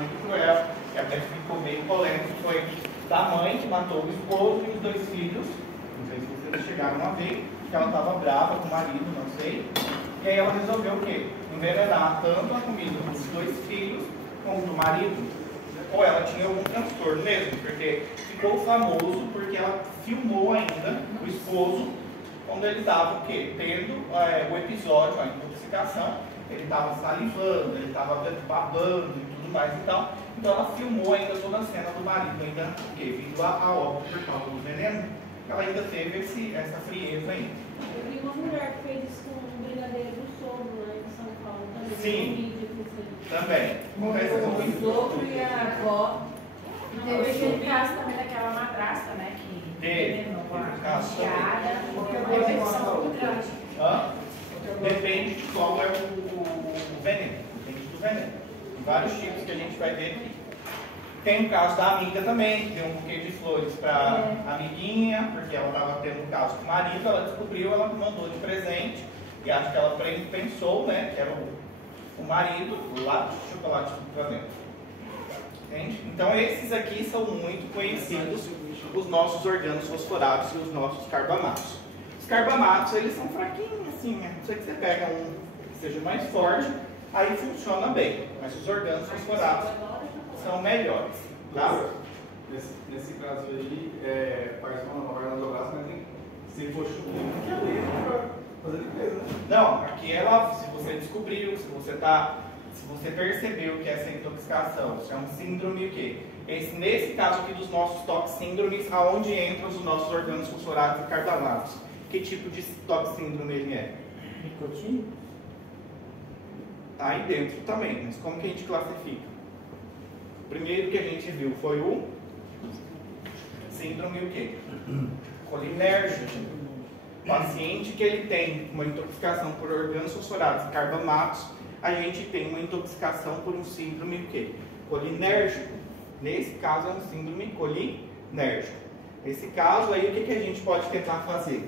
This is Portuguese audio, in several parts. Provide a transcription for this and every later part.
muito cruel, e até ficou meio polêmico, foi da mãe que matou o esposo e os 2 filhos. Não sei se vocês chegaram a ver, que ela estava brava com o marido, não sei. E aí ela resolveu o quê? Envenenar tanto a comida dos 2 filhos como do marido. Ou ela tinha algum transtorno mesmo, porque ficou famoso porque ela filmou ainda o esposo quando ele estava o quê? Tendo o episódio, a intoxicação, ele estava salivando, ele estava babando e tudo mais e tal. Então ela filmou ainda toda a cena do marido, ainda o quê? Vindo a óbito por causa do veneno, ela ainda teve essa frieza ainda. Eu vi uma mulher que fez isso com o brigadeiro do sogro lá em São Paulo também. Sim, também. O sogro e a avó. Teve aquele caso também daquela madrasta, né? Que envenenou com a chiada. Porque é uma repercussão muito grande. Depende de qual é o veneno. Depende do veneno. Tem vários tipos que a gente vai ver aqui. Tem o caso da amiga também, que deu um buquê de flores para a amiguinha, porque ela estava tendo um caso com o marido, ela descobriu, ela mandou de presente, e acho que ela pensou, né, que era o marido, lá de chocolate para dentro. Entende? Então esses aqui são muito conhecidos, os nossos organos fosforados e os nossos carbamatos. Os carbamatos, eles são fraquinhos, assim, né? Não sei que você pega um que seja mais forte, aí funciona bem, mas os organos fosforados são melhores, tá? Nesse caso aí, participa uma vaga nas jogadas, mas tem, se for chuvinho, tem que abrir para fazer limpeza, né? Não, aqui se você descobriu, se você percebeu que essa intoxicação, isso é um síndrome o quê? Nesse caso aqui dos nossos toxíndromes, aonde entram os nossos organos fosforados e carbamatos? Que tipo de toxíndrome ele é? Nicotina? Tá aí dentro também, mas como que a gente classifica? O primeiro que a gente viu foi o síndrome o quê? Colinérgico. Paciente que ele tem uma intoxicação por organos fosforados e carbamatos, a gente tem uma intoxicação por um síndrome o quê? Colinérgico. Nesse caso é um síndrome colinérgico. Nesse caso aí, o que a gente pode tentar fazer?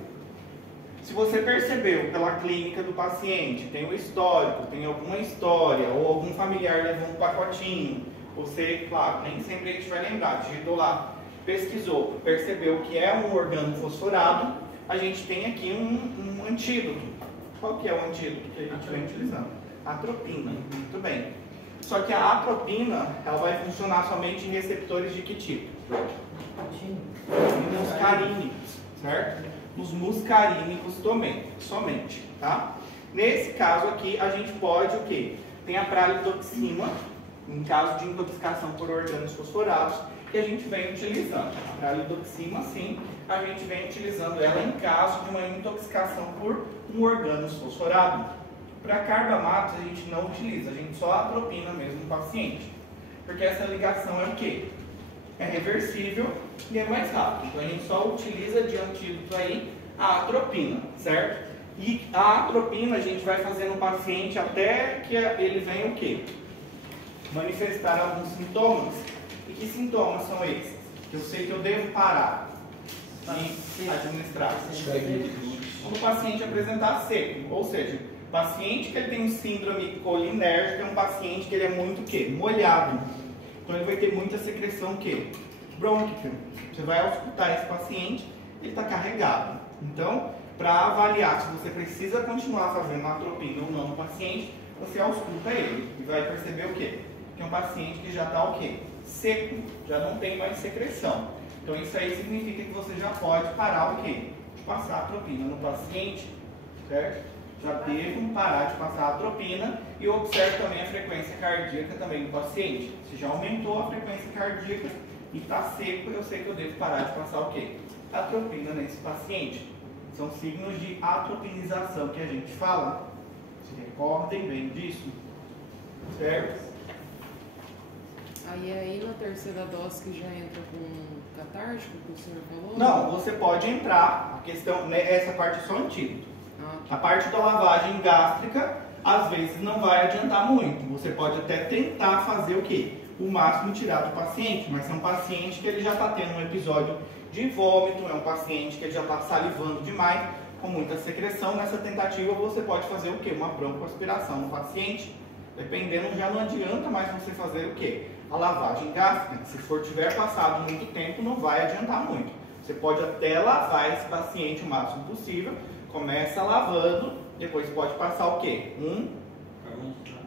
Se você percebeu pela clínica do paciente, tem um histórico, tem alguma história, ou algum familiar levou um pacotinho, você, claro, nem sempre a gente vai lembrar, digitou lá, pesquisou, percebeu que é um organo fosforado, a gente tem aqui um antídoto. Qual que é o antídoto que a gente vem utilizando? Atropina, muito bem. Só que a atropina, ela vai funcionar somente em receptores de que tipo? Muscarínicos, certo? Os muscarínicos somente, tá? Nesse caso aqui, a gente pode o quê? Tem a pralidoxima, em caso de intoxicação por organos fosforados, que a gente vem utilizando. A pralidoxima, sim, a gente vem utilizando ela em caso de uma intoxicação por um organo fosforado. Para carbamatos, a gente não utiliza, a gente só atropina mesmo no paciente. Porque essa ligação é o quê? É reversível e é mais rápido. Então a gente só utiliza de antídoto aí a atropina, certo? E a atropina a gente vai fazer no paciente até que ele venha o quê? Manifestar alguns sintomas. E que sintomas são esses? Que eu sei que eu devo parar de administrar. Quando o paciente apresentar seco, ou seja, o paciente que ele tem um síndrome colinérgica é um paciente que ele é muito o quê? Molhado. Então ele vai ter muita secreção o quê? Brônquica. Você vai auscultar esse paciente, ele está carregado. Então, para avaliar se você precisa continuar fazendo atropina ou não no paciente, você ausculta ele e vai perceber o quê? Que é um paciente que já está o quê? Seco, já não tem mais secreção. Então isso aí significa que você já pode parar o quê? De passar atropina no paciente, certo? Já devo parar de passar atropina e observe também a frequência cardíaca também no paciente. Se já aumentou a frequência cardíaca e está seco, eu sei que eu devo parar de passar o quê? Atropina nesse paciente. São signos de atropinização que a gente fala. Se recordem bem disso, certo? Aí na terceira dose que já entra com catártico, que o senhor falou? Não, você pode entrar, a questão, né, essa parte é só antídoto. A parte da lavagem gástrica, às vezes não vai adiantar muito. Você pode até tentar fazer o quê? O máximo tirar do paciente, mas é um paciente que ele já está tendo um episódio de vômito, é um paciente que ele já está salivando demais, com muita secreção. Nessa tentativa você pode fazer o quê? Uma broncoaspiração no paciente, Dependendo, já não adianta mais você fazer o quê? A lavagem gástrica. Se tiver passado muito tempo, não vai adiantar muito. Você pode até lavar esse paciente o máximo possível. Começa lavando, depois pode passar o quê?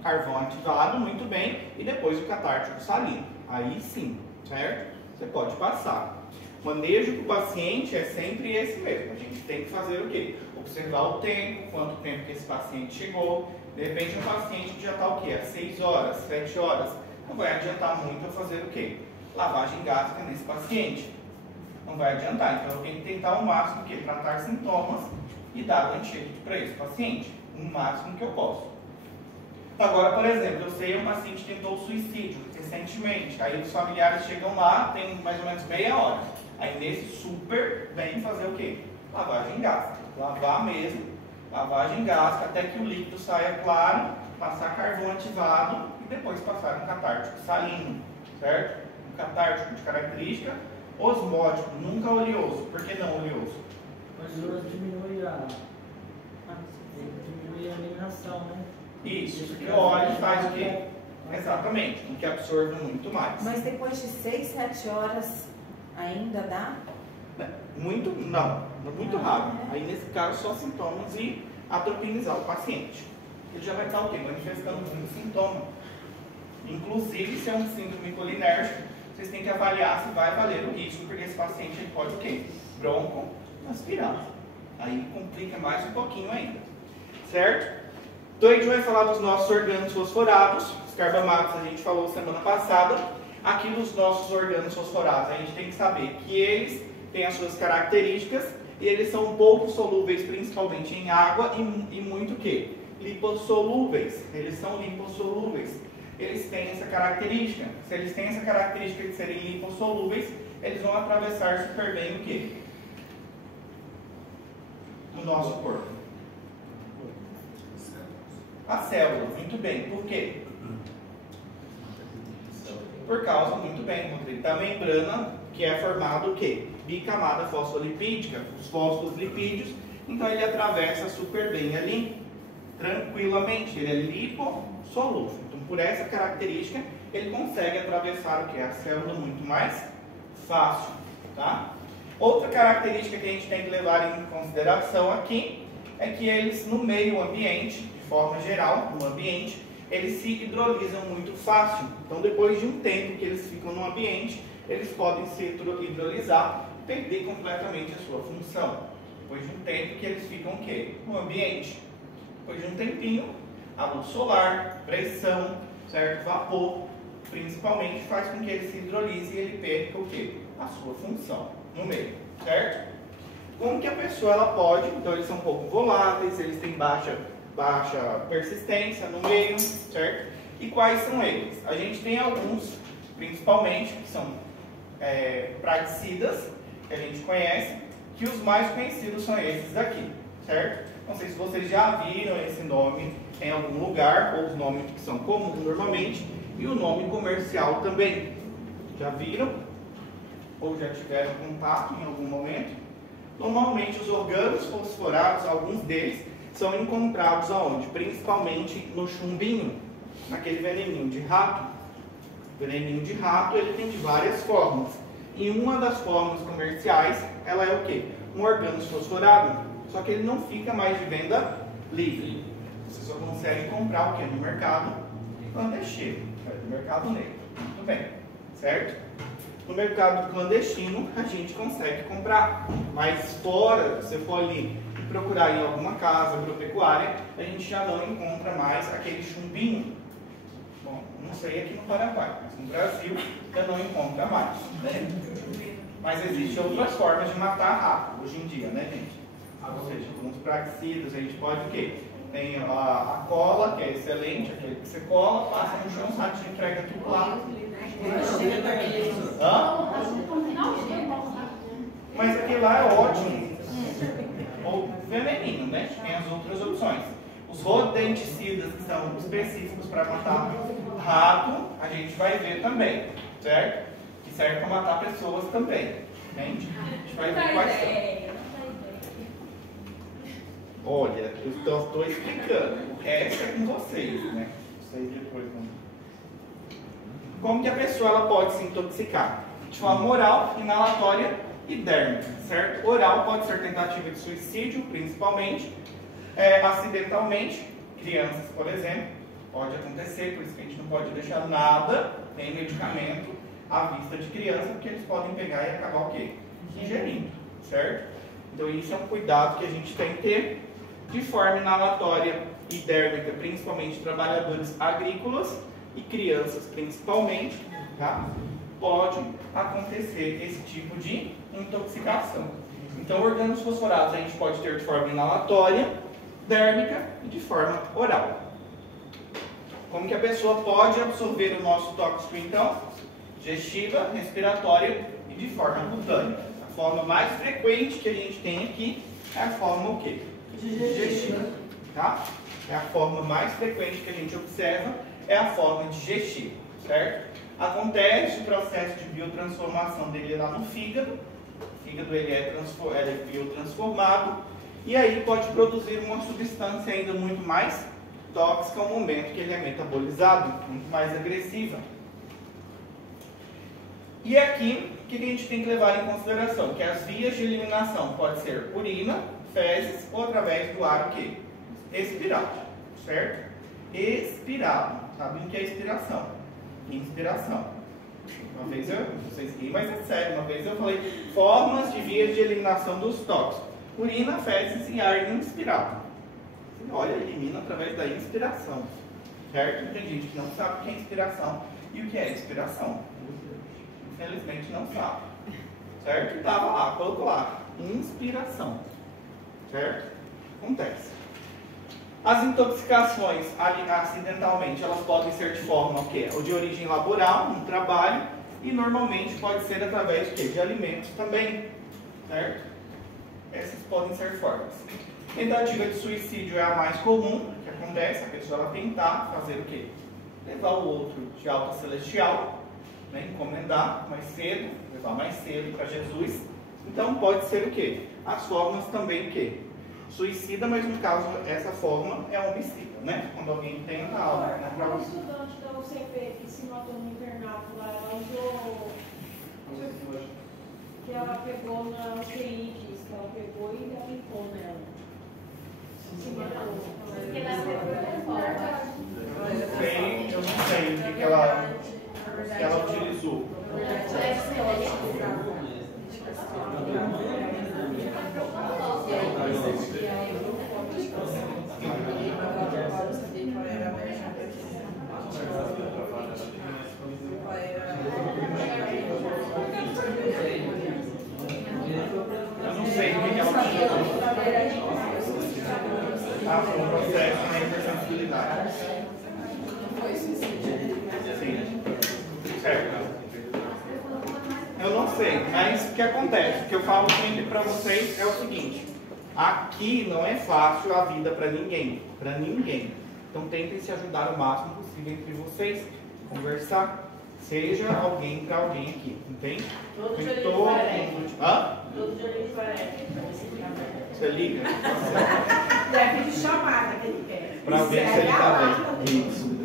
Carvão ativado, muito bem, e depois o catártico salino. Aí sim, certo? Você pode passar. O manejo do paciente é sempre esse mesmo. A gente tem que fazer o quê? Observar o tempo, quanto tempo que esse paciente chegou. De repente, um paciente que já está o quê? Às 6 horas, 7 horas. Não vai adiantar muito eu fazer o quê? Lavagem gástrica nesse paciente. Não vai adiantar. Então, eu tenho que tentar o máximo o quê? Tratar sintomas e dar o antídoto para esse paciente. O máximo que eu posso. Agora, por exemplo, eu sei que um paciente tentou suicídio recentemente. Aí os familiares chegam lá, tem mais ou menos meia hora. Aí nesse super bem fazer o quê? Lavagem gástrica. Lavar mesmo. Lavagem gástrica até que o líquido saia claro, passar carvão ativado e depois passar um catártico salino, certo? Um catártico de característica osmótico, nunca oleoso. Por que não oleoso? Mas diminui a eliminação, né? Isso, porque o óleo faz o quê? Exatamente, o que absorve muito mais. Mas depois de 6, 7 horas ainda dá? Muito raro. Aí nesse caso só sintomas e atropinizar o paciente. Ele já vai estar o quê? Manifestando muito sintoma. Inclusive, se é um síndrome colinérgico, vocês têm que avaliar se vai valer o risco, porque esse paciente ele pode o quê? Broncoaspirado. Aí complica mais um pouquinho ainda. Certo? Então a gente vai falar dos nossos organos fosforados. Os carbamatos a gente falou semana passada. Aqui dos nossos organos fosforados, a gente tem que saber que eles têm as suas características e eles são um pouco solúveis, principalmente em água e muito o quê? Lipossolúveis. Eles são lipossolúveis. Eles têm essa característica. Se eles têm essa característica de serem lipossolúveis, eles vão atravessar super bem o quê? O nosso corpo. A célula, muito bem. Por quê? Por causa, muito bem, Rodrigo, da membrana que é formada o quê? Bicamada fosfolipídica, os fosfolipídios. Então ele atravessa super bem ali, tranquilamente. Ele é lipossolúvel. Então por essa característica, ele consegue atravessar o quê? A célula muito mais fácil, tá? Outra característica que a gente tem que levar em consideração aqui é que eles no meio ambiente, de forma geral, no ambiente, eles se hidrolisam muito fácil. Então, depois de um tempo que eles ficam no ambiente, eles podem se hidrolisar e perder completamente a sua função. Depois de um tempo que eles ficam o quê? No ambiente. Depois de um tempinho, a luz solar, pressão, certo? Vapor, principalmente, faz com que ele se hidrolise e ele perca o quê? A sua função no meio, certo? Como que a pessoa ela pode? Então, eles são um pouco voláteis, eles têm baixa persistência no meio, certo? E quais são eles? A gente tem alguns, principalmente, que são praguicidas, que a gente conhece, que os mais conhecidos são esses daqui, certo? Não sei se vocês já viram esse nome em algum lugar, ou os nomes que são comuns normalmente, e o nome comercial também. Já viram? Ou já tiveram contato em algum momento? Normalmente os organos fosforados, alguns deles, são encontrados aonde? Principalmente no chumbinho, naquele veneninho de rato. O veneninho de rato ele tem de várias formas. E uma das formas comerciais, ela é o quê? Um organo fosforado. Só que ele não fica mais de venda livre. Você só consegue comprar o quê? No mercado clandestino, no mercado negro. Muito bem, certo? No mercado clandestino a gente consegue comprar. Mas fora, se você for ali procurar em alguma casa agropecuária, a gente já não encontra mais aquele chumbinho. Bom, não sei aqui no Paraguai, mas no Brasil já não encontra mais, né? Mas existem outras formas de matar rato hoje em dia, né, gente? Ou seja, alguns praguicidas, a gente pode o quê? Tem a cola, que é excelente, aquele que você cola, passa no chão, o ratinho entrega tudo lá. Hã? Mas aquele lá é ótimo. Ou veneninho, né? Tem as outras opções. Os rodenticidas, que são específicos para matar rato, a gente vai ver também, certo? Que serve para matar pessoas também. Entende? A gente vai ver quais são. Olha, eu estou explicando. O resto é com vocês, né? Sei depois, não. Como que a pessoa ela pode se intoxicar? De forma oral, inalatória e dérmica, certo? Oral pode ser tentativa de suicídio, principalmente, acidentalmente, crianças, por exemplo, pode acontecer, por isso que a gente não pode deixar nada, nem medicamento, à vista de criança, porque eles podem pegar e acabar o quê? Ingerindo, certo? Então isso é um cuidado que a gente tem que ter. De forma inalatória e dérmica, principalmente trabalhadores agrícolas e crianças principalmente, tá? Pode acontecer esse tipo de intoxicação. Então, orgânulos fosforados a gente pode ter de forma inalatória, dérmica e de forma oral. Como que a pessoa pode absorver o nosso tóxico, então? Digestiva, respiratória e de forma cutânea. A forma mais frequente que a gente tem aqui é a forma o quê? Digestiva, tá? É a forma mais frequente que a gente observa, é a forma digestiva, certo? Acontece o processo de biotransformação dele lá no fígado. O fígado ele é biotransformado e aí pode produzir uma substância ainda muito mais tóxica ao momento que ele é metabolizado, muito mais agressiva. E aqui, o que a gente tem que levar em consideração? Que as vias de eliminação pode ser urina, fezes ou através do ar o quê? Expirado, certo? Expirado. Sabem o que é expiração? Inspiração. Uma vez vocês riem, mas é sério, uma vez eu falei formas de vias de eliminação dos tóxicos. Urina, fezes e ar inspirado. Você olha, elimina através da inspiração, certo? Tem gente que não sabe o que é inspiração e o que é expiração. Infelizmente não sabe, certo? Estava lá, colocou lá, inspiração, certo? Acontece. As intoxicações acidentalmente, elas podem ser de forma o quê? Ou de origem laboral, no trabalho, e normalmente pode ser através de quê? De alimentos também, certo? Essas podem ser formas. Tentativa de suicídio é a mais comum, que acontece, a pessoa ela tentar fazer o quê? Levar o outro de alta celestial, né? Encomendar mais cedo, levar mais cedo para Jesus. Então pode ser o quê? As formas também o quê? Suicida, mas no caso essa forma é homicida, né? Quando alguém tenta algo. A estudante da UCP que se matou no internato lá, ela usou. Que ela pegou na UTI, diz que ela pegou e aplicou nela. Se matou. Porque ela pegou Eu não sei o que ela utilizou. Eu não sei o que ela utilizou. Foi um processo na hipersensibilidade. Sim. Certo. Eu não sei, mas o que acontece? O que eu falo sempre para vocês é o seguinte: aqui não é fácil a vida para ninguém, Então tentem se ajudar o máximo possível entre vocês, conversar, seja alguém para alguém aqui, entende? Todo dia ele parece. Hã? Todo dia ele parece. Você liga? Deve de chamada que ele quer. Para ver se ele está bem. Isso.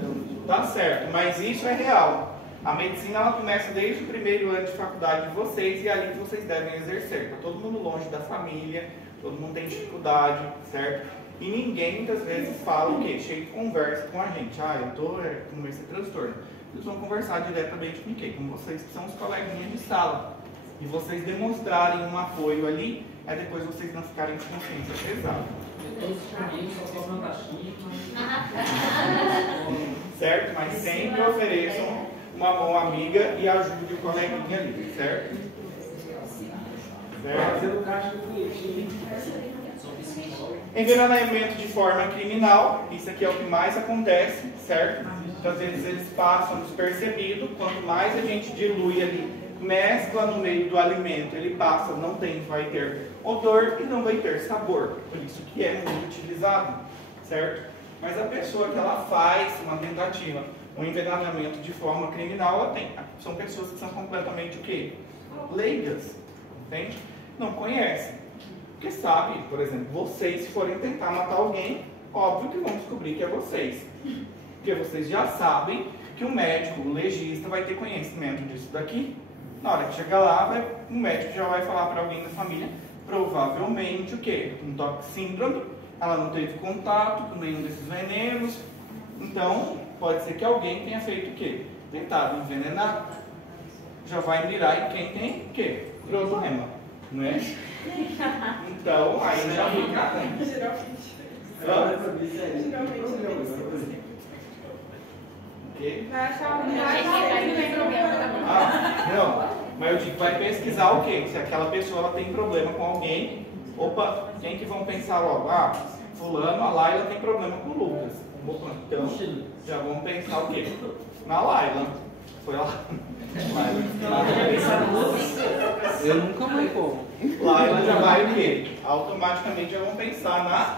Tá certo, mas isso é real. A medicina ela começa desde o primeiro ano de faculdade de vocês e é ali que vocês devem exercer. Tá todo mundo longe da família, todo mundo tem dificuldade, certo? E ninguém muitas vezes fala o quê? Chega e conversa com a gente. Eu tô com esse transtorno. Eles vão conversar diretamente com quem? Com vocês que são os coleguinhas de sala. E vocês demonstrarem um apoio ali, depois vocês não ficarem com consciência pesada. Certo? Mas sempre ofereçam uma mão amiga e ajude o coleguinha ali, certo? Envenenamento de forma criminal, isso aqui é o que mais acontece, certo? Então, às vezes eles passam despercebido, quanto mais a gente dilui ali, mescla no meio do alimento, ele passa, vai ter odor e não vai ter sabor, por isso que é muito utilizado, certo? Mas a pessoa que ela faz uma tentativa, um envenenamento de forma criminal, são pessoas que são completamente o quê? Leigas, entende? Não conhecem. Porque sabe, por exemplo, vocês se forem tentar matar alguém, óbvio que vão descobrir que é vocês. Porque vocês já sabem que o médico, o legista, vai ter conhecimento disso daqui. Na hora que chegar lá, o médico já vai falar para alguém da família, provavelmente o quê? Um toxíndrome, ela não teve contato com nenhum desses venenos, então pode ser que alguém tenha feito o quê? Tentado envenenar. Já vai mirar em quem tem o quê? Problema, não é? Então, aí já fica. Vai achar um tem problema. Não, mas eu digo, vai pesquisar o quê? Se aquela pessoa ela tem problema com alguém, opa, quem que vão pensar logo? Ah, fulano, a Laila tem problema com o Lucas. Opa, então, já vão pensar o quê? Na Laila. Foi lá. Eu nunca mais como. Laila já vai o quê? Automaticamente já vão pensar na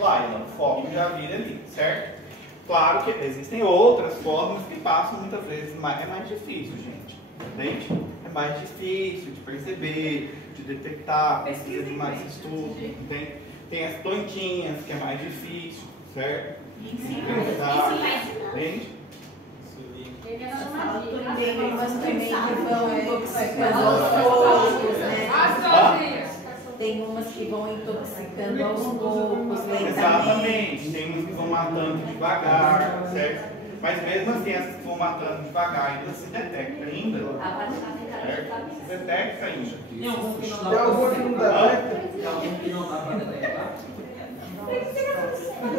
Laila. O foco já vira ali, certo? Claro que existem outras formas que passam muitas vezes, mas é mais difícil, gente. Entende? É mais difícil de perceber, de detectar, precisa de mais estudo, entende? Tem as plantinhas, que é mais difícil, certo? Entende? Tem umas também que vão intoxicando aos poucos, né? Tem umas que vão intoxicando aos poucos, lentamente. Exatamente, tem umas que vão matando devagar, certo? Mas mesmo assim, essas que vão matando devagar ainda se detecta ainda. Certo? Se detecta ainda. Tem algum que não dá Tem algum que não dá, Tem algum que não dá pra detectar?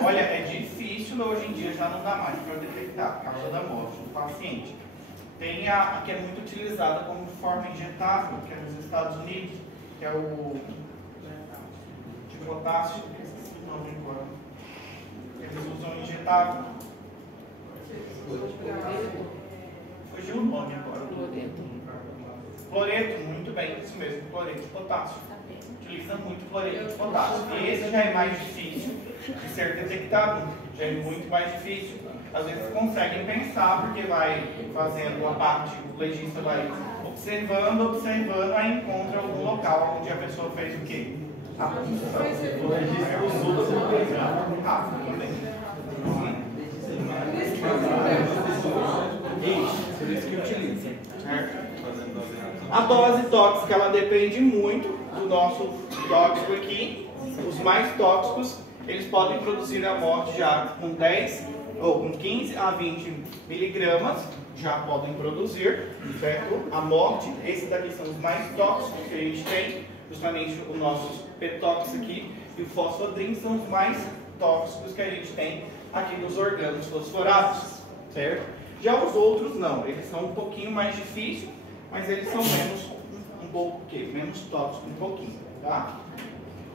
Olha, é difícil, hoje em dia já não dá mais para detectar a causa da morte do paciente. Tem a que é muito utilizada como forma injetável, que é nos Estados Unidos, que é o de potássio, esqueci o nome agora. Eles usam injetável. Fugiu o nome agora. Cloreto, muito bem, isso mesmo, cloreto de potássio. Utiliza muito cloreto de potássio. E esse já é mais difícil de ser detectado, já é muito mais difícil. Às vezes conseguem pensar, porque vai fazendo a parte, o legista vai observando, aí encontra algum local onde a pessoa fez o quê? A punção. O legista usou isso, por isso que utiliza. Certo? A dose tóxica, ela depende muito do nosso tóxico aqui. Os mais tóxicos, eles podem produzir a morte já com 10 ou com 15 a 20 miligramas, já podem produzir, certo? A morte. Esses daqui são os mais tóxicos que a gente tem, justamente o nosso P-tóx aqui e o fosfodrim são os mais tóxicos que a gente tem aqui dos organos fosforados, certo? Já os outros não, eles são um pouquinho mais difíceis, mas eles são menos tóxicos um pouquinho, tá?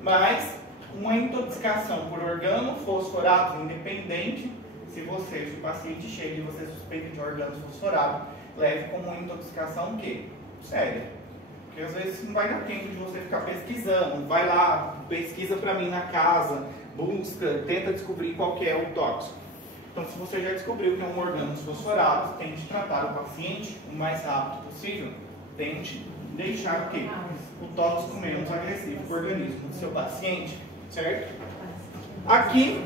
Mas uma intoxicação por organo fosforado independente, se o paciente chega e você suspeita de organo fosforado, leve como uma intoxicação o quê? Séria. Porque às vezes não vai dar tempo de você ficar pesquisando, vai lá, pesquisa para mim na casa, busca, tenta descobrir qual que é o tóxico. Então, se você já descobriu que é um organo fosforado, tente tratar o paciente o mais rápido possível. Tente deixar o quê? O tóxico menos agressivo para o organismo do seu paciente, certo? Aqui,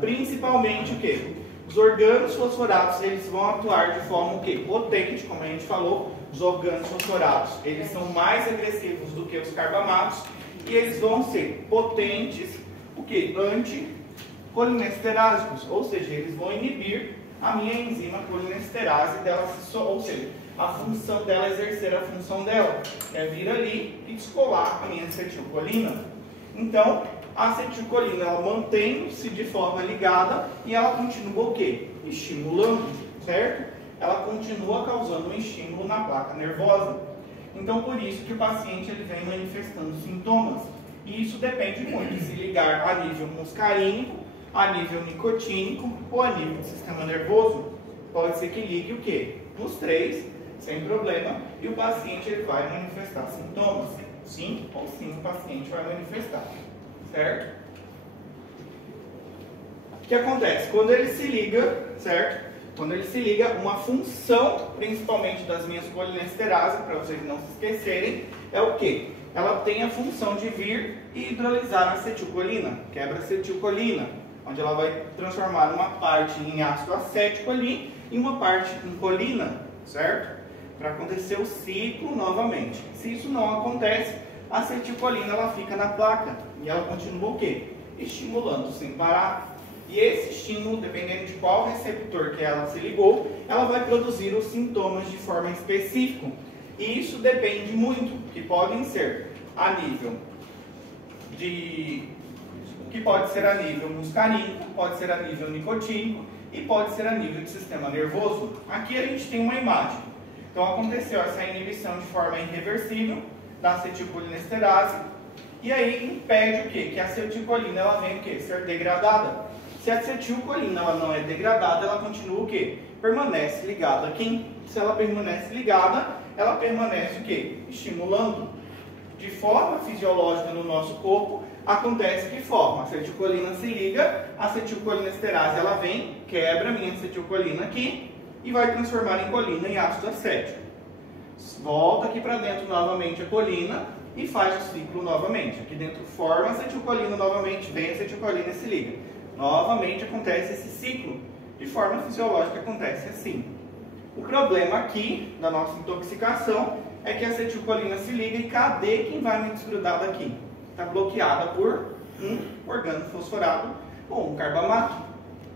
principalmente o quê? Os organos fosforados, eles vão atuar de forma o quê? Potente, como a gente falou, os organos fosforados, eles são mais agressivos do que os carbamatos e eles vão ser potentes, o quê? Anticolinesterásicos, ou seja, eles vão inibir a minha enzima colinesterase dela, ou seja, a função dela, exercer a função dela, que é vir ali e descolar a minha acetilcolina. Então, a acetilcolina, ela mantém-se de forma ligada e ela continua o quê? Estimulando, certo? Ela continua causando um estímulo na placa nervosa. Então, por isso que o paciente ele vem manifestando sintomas. E isso depende muito de se ligar a nível muscarínico, a nível nicotínico ou a nível do sistema nervoso. Pode ser que ligue o quê? Nos três, sem problema, e o paciente ele vai manifestar sintomas. Sim ou sim o paciente vai manifestar. Certo? O que acontece? Quando ele se liga, certo? Quando ele se liga, uma função, principalmente das minhas colinesterases, para vocês não se esquecerem, é o quê? Ela tem a função de vir e hidrolisar a acetilcolina, quebra a acetilcolina, onde ela vai transformar uma parte em ácido acético ali e uma parte em colina, certo? Para acontecer o ciclo novamente. Se isso não acontece, a acetilcolina ela fica na placa e ela continua o quê? Estimulando sem parar. E esse estímulo, dependendo de qual receptor que ela se ligou, ela vai produzir os sintomas de forma específica. E isso depende muito, que podem ser a nível muscarínico, pode ser a nível nicotínico e pode ser a nível de sistema nervoso. Aqui a gente tem uma imagem. Então aconteceu essa inibição de forma irreversível da acetilcolinesterase e aí impede o quê? Que a acetilcolina ela venha o quê? Ser degradada. Se a acetilcolina ela não é degradada, ela continua o quê? Permanece ligada aqui. Se ela permanece ligada, ela permanece o quê? Estimulando. De forma fisiológica no nosso corpo, acontece que forma? A acetilcolina se liga, a acetilcolinesterase ela vem, quebra a minha acetilcolina aqui e vai transformar em colina em ácido acético. Volta aqui para dentro novamente a colina e faz o ciclo novamente. Aqui dentro forma a acetilcolina novamente, vem a acetilcolina e se liga. Novamente acontece esse ciclo. De forma fisiológica acontece assim. O problema aqui da nossa intoxicação é que a acetilcolina se liga e cadê quem vai me desgrudar daqui? Está bloqueada por um organofosforado ou um carbamato.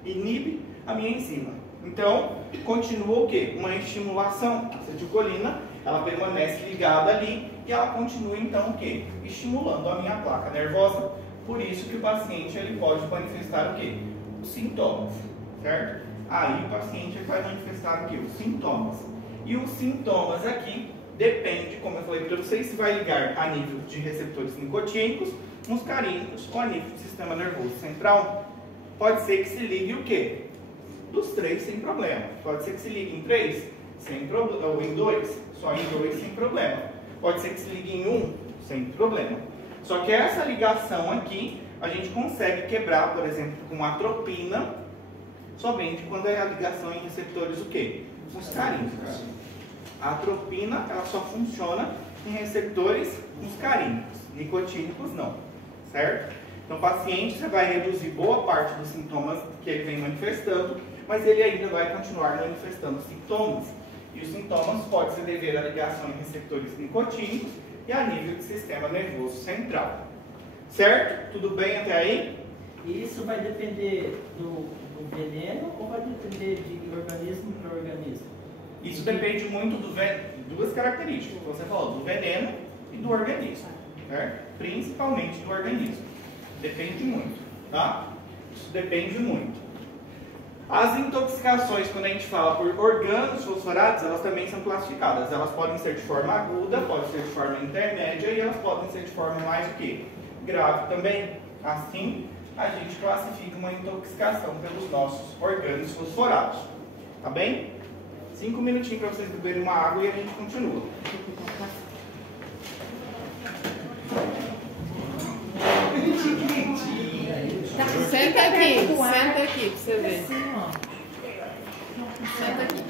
Inibe a minha enzima. Então, continua o quê? Uma estimulação. A acetilcolina, ela permanece ligada ali e ela continua então o quê? Estimulando a minha placa nervosa. Por isso que o paciente ele pode manifestar o quê? Os sintomas, certo? Aí o paciente vai manifestar o quê? Os sintomas. E os sintomas aqui depende, como eu falei para vocês, se vai ligar a nível de receptores nicotínicos, muscarínicos ou a nível do sistema nervoso central. Pode ser que se ligue o quê? Dos 3 sem problema. Pode ser que se ligue em 3 sem problema, ou em 2, só em 2 sem problema. Pode ser que se ligue em 1 sem problema. Só que essa ligação aqui, a gente consegue quebrar, por exemplo, com atropina, somente quando é a ligação em receptores o quê? Muscarínicos. A atropina, ela só funciona em receptores muscarínicos, nicotínicos não, certo? Então, o paciente você vai reduzir boa parte dos sintomas que ele vem manifestando, mas ele ainda vai continuar manifestando sintomas. E os sintomas podem se dever à ligação em receptores nicotínicos e a nível do sistema nervoso central. Certo? Tudo bem até aí? E isso vai depender do veneno ou vai depender de organismo para organismo? Isso depende muito de duas características que você falou, do veneno e do organismo. Certo? Principalmente do organismo. Depende muito, tá? Isso depende muito. As intoxicações, quando a gente fala por organos fosforados, elas também são classificadas. Elas podem ser de forma aguda, podem ser de forma intermédia e elas podem ser de forma mais o quê? Grave também. Assim, a gente classifica uma intoxicação pelos nossos organos fosforados. Tá bem? 5 minutinhos para vocês beberem uma água e a gente continua. Senta aqui pra você ver. Senta aqui.